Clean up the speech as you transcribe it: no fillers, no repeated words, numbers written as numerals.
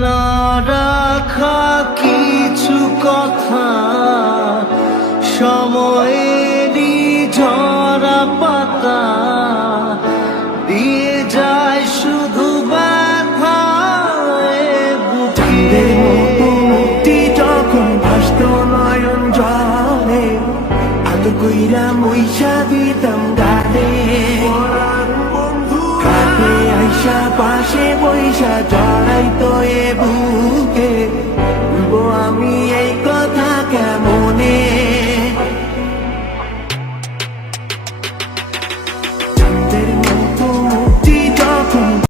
না রাখা কিছু কথা সময়েরই ঝরা পাতা দিয়ে যায় শুধু ব্যথা বুকে মুক্তি যখন ভাসত নয়ন জলে আদর কইরা মইসা দিতাম গালে কাছে আইসা পাশে বইসা জড়াইতো এ বুকে বলবো আমি এই কথা কেমনে